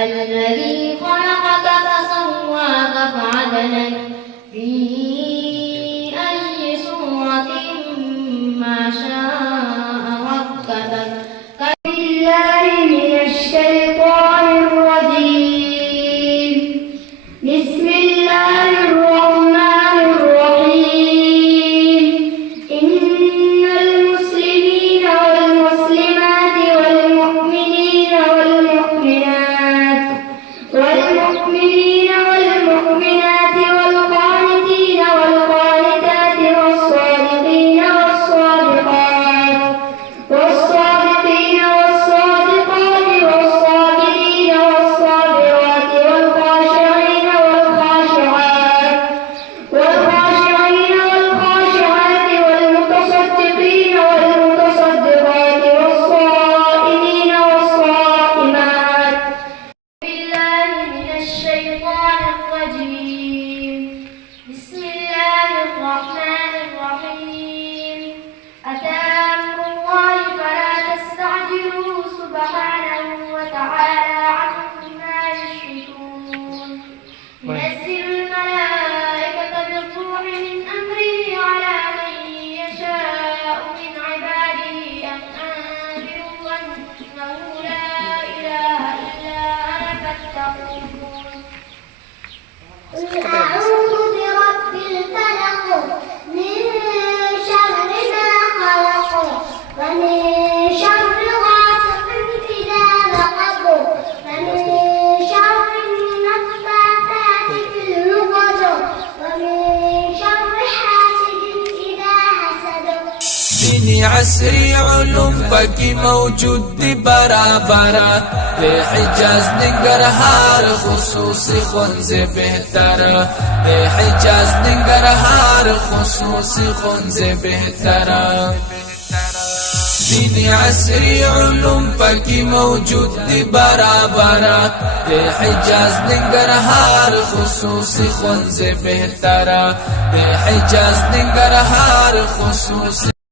الذي خلقك فسواك فعدلك في أي صورة ما شاء ركبك. بالله من الشيطان الرجيم. بسم الله الرحمن الرحيم. إن المسلمين والمسلمات والمؤمنين والمؤمنات والقانتين والقانتات والصادقين والصادقات والصابرين والصابرات والخاشعين والخاشعات والمتصدقين والمتصدقات والصائمين والصائمات. بالله من الشيطان الرجيم. بسم الله الرحمن الرحيم. أتى أمر الله فلا تستعجلوه سبحانه وتعالى عما يشركون. ينزل الملائكة بالروح من أمره على من يشاء من عباده أن أنذروا أنه لا إله إلا أنا فاتقون. قل أعوذ برب الفلق من شر ما خلق ومن شر غاسق إذا وقب ومن شر النفاثات في العقد ومن شر حاسد إذا حسد. دینی عصری علوم پکی موجود دی برابرہ دے حجاز ننگرہار خصوصی خونز بہترہ دے حجاز ننگرہار خصوصی خونز بہترہ. دینی عصری علوم پکی موجود دی برابرہ دے حجاز ننگرہار خصوصی خونز بہترہ دے حجاز ننگرہار خصوصی